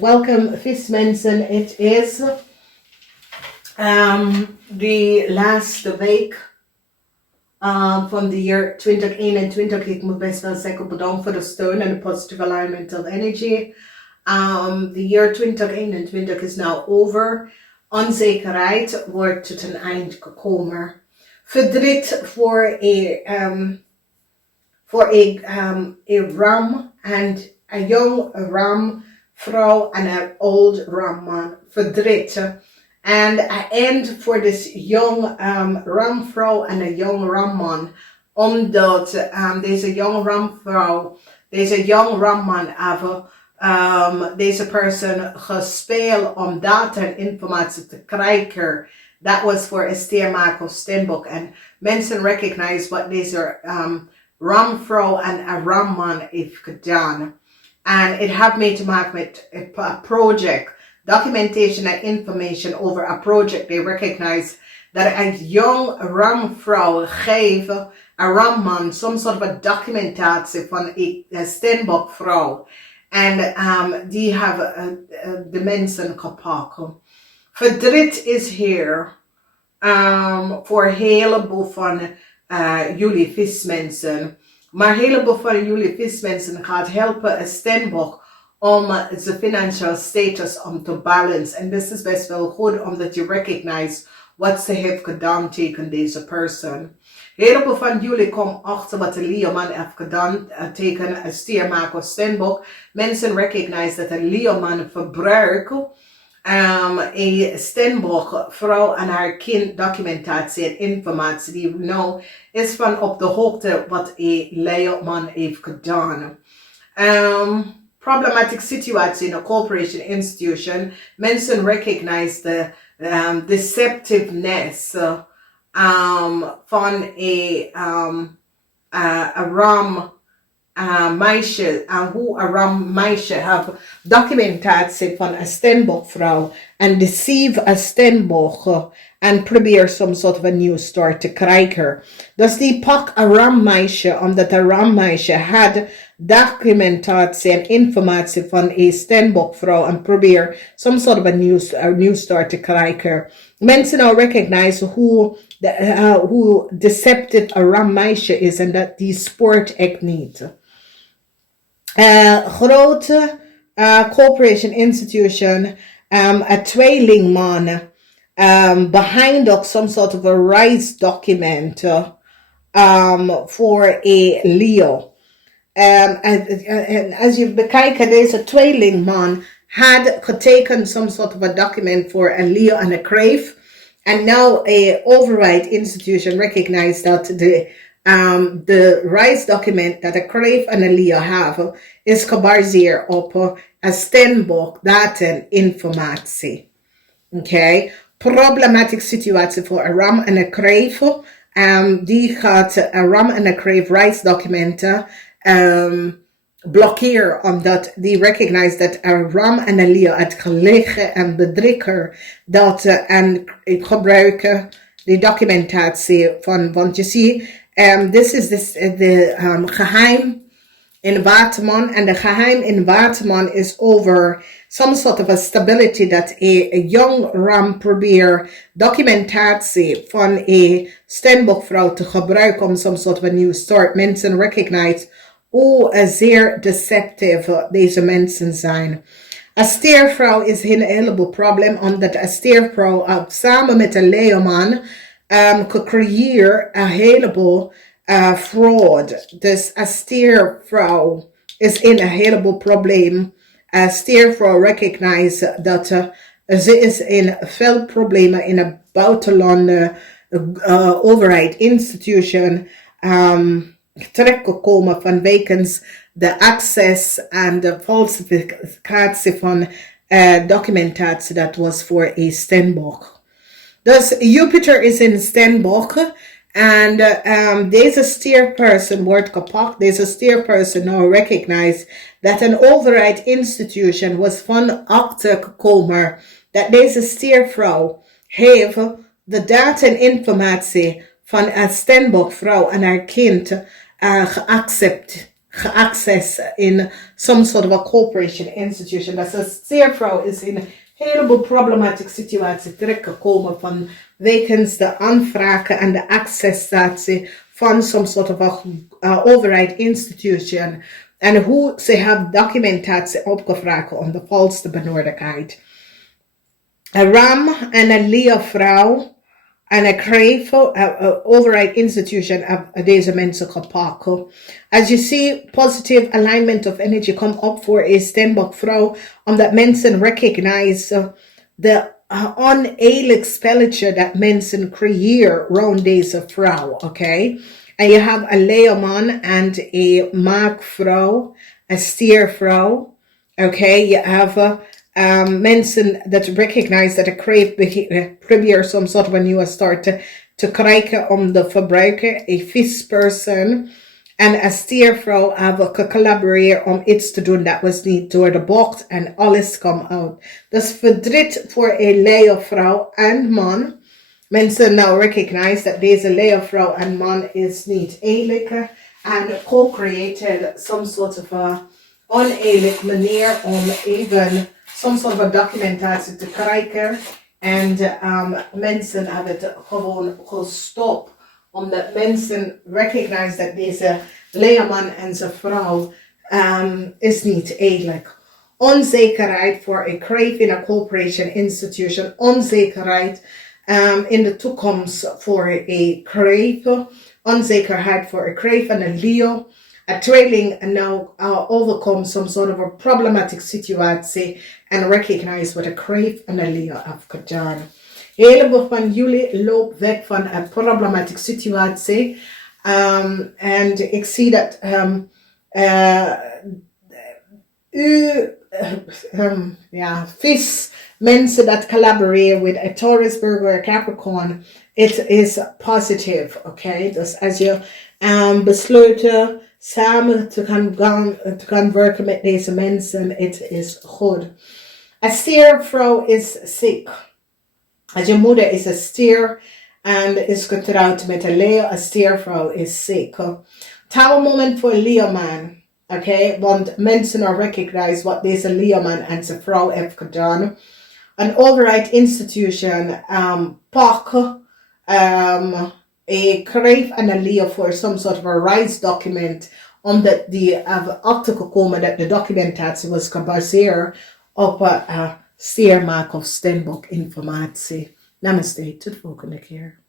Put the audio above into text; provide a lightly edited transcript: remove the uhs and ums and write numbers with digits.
Welcome, vis mensen. Het is the last week van de jaar 2021. Ik moet best wel zeggen bedankt voor de steun en de positive alignment of energy. The year 2021 is now over. Onzekerheid wordt tot een eind gekomen. Verdriet voor a ram and a young ram vrouw and an old ram man. Verdriet. And I end for this young ram vrouw and a young ram man. Omdat deze young ram vrouw, deze young ram man hebben deze person gespeeld om data en informatie te krijgen. Dat was voor een steermaak of steenbok. En mensen recognize wat deze ramvrouw en een ramman heeft gedaan. And it had me to make with a project, documentation and information over a project. They recognize that a young ramvrouw gave a ramman some sort of a documentatie van een steenbokvrouw. And die hebben de mensen gepakt. Verdriet is here voor een heleboel van jullie vismensen. Maar een heleboel van jullie vismensen gaat helpen een steenbok om zijn financial status om te balance. En dit is best wel goed omdat je recognize wat ze heeft gedaan tegen deze persoon. Een heleboel van jullie komen achter wat de Leoman heeft gedaan tegen een stiermaak of steenbok. Mensen recognize dat een Leoman verbruikt een steenbok vrouw en haar kind documentatie en informatie die nou is van op de hoogte wat een Leoman heeft gedaan. Problematic situatie in a corporation institution. Mensen recognize the deceptiveness van een ram meisje en hoe een ram meisje heeft documentatie van een steenbokvrouw en deceive een steenbok en probeer some sort of a new start te krijgen. Dus die pak een ram meisje omdat een ram meisje had documentatie en informatie van een steenbokvrouw en probeer some sort of a new start te krijgen. Mensen nou recognize hoe deceptive een ram meisje is en dat die sport echt niet. Grote corporation institution, a tweelingman behind ook some sort of a rights document for a Leo. En als je bekijkt, deze tweelingman had getekend some sort of a document for a Leo and a Crave. And now a override institution recognized that the rights document that a Crave and a Leo have is gebaseerd op een steenbok data en informatie. Okay? Problematic situatie voor een ram en een Crave. Die gaat een ram en een Crave rights documenten blokkeren omdat die recognize dat een ram en een Leo het gelegen en bedriegen dat en gebruiken die documentatie van, want je ziet, this is the geheim in Waterman and the geheim in Waterman is over some sort of a stability that a young ram probeer documentatie van een steenbokvrouw te gebruiken om some sort of a new start. Mensen recognize hoe zeer deceptive deze mensen zijn. Een steervrouw is een heleboel probleem, omdat een steervrouw samen met een leeuwman creëert een heleboel fraud. Dus een steervrouw is in een heleboel probleem. Een steervrouw recognize dat ze is in veel problemen in een buitenlandse overheid institution terechtgekomen vanwege de access en de falsificatie van documentatie dat was voor een steenbok. Dus Jupiter is in steenbok en deze steerperson wordt gepakt. Deze steerperson now recognize dat een overheid institution was van achter gekomen dat deze steervrouw heeft de data en informatie van een steenbokvrouw en haar kind access in some sort of a corporation institution. Dat is steervrouw is in een heleboel problematic situaties terechtgekomen van wegens de aanvragen en de accessatie van some sort of a overheid institution en hoe ze hebben documentatie opgevraagd om de volste benodigdheid. Een ram en een leeuwvrouw en een kreef, overheid institution of deze mensen gepakken. As you see, positive alignment of energy come up voor een steenbokvrouw, omdat mensen recognize de oneerlijk spelletje dat mensen creëren rond deze vrouw, okay? And you have a leeuwman and a maagvrouw, a stiervrouw, okay? You have mensen that recognize that a crave probeert some sort of a nieuwe start te krijgen om de verbruiker, a visperson en a stiervrouw hebben collaboreren om iets te doen dat was niet door de bocht en alles komt uit. Dus verdriet voor een leeuwvrouw en man. Mensen now recognize that deze leeuwvrouw en man is niet eerlijk and co-created some sort of a oneerlijk manier om even some sort of a documentatie te krijgen. En mensen hebben het gewoon gestopt. Omdat mensen recognize dat deze leerman en zijn vrouw is niet eerlijk. Onzekerheid voor een crave in een corporation institution. Onzekerheid in de toekomst voor een crave. Onzekerheid voor een crave en een Leo. A tweeling now overcome some sort of a problematic situatie and recognize what a crave and a Leo have gedaan. Een heleboel van jullie loopt weg van een problematic situatie. En ik zie dat vis mensen dat collaboreren with a Taurus, Virgo, a Capricorn, it is positive, okay? Dus als je besluiten samen te gaan werken met deze mensen, it is goed. A stiervrouw is sick. Als je moeder is een stier en is getrouwd met een leeuw, een stiervrouw is sick. Tower moment voor een leeuwman, okay? Want mensen recognize wat deze leeuwman en zijn vrouw heeft gedaan. An overheid institution pak a crave en een leeuw voor some sort of a rights document, omdat die achter gekomen dat de documentatie was gebaseerd op stiermaak of steenbok informatie. Namaste, tot de volgende keer.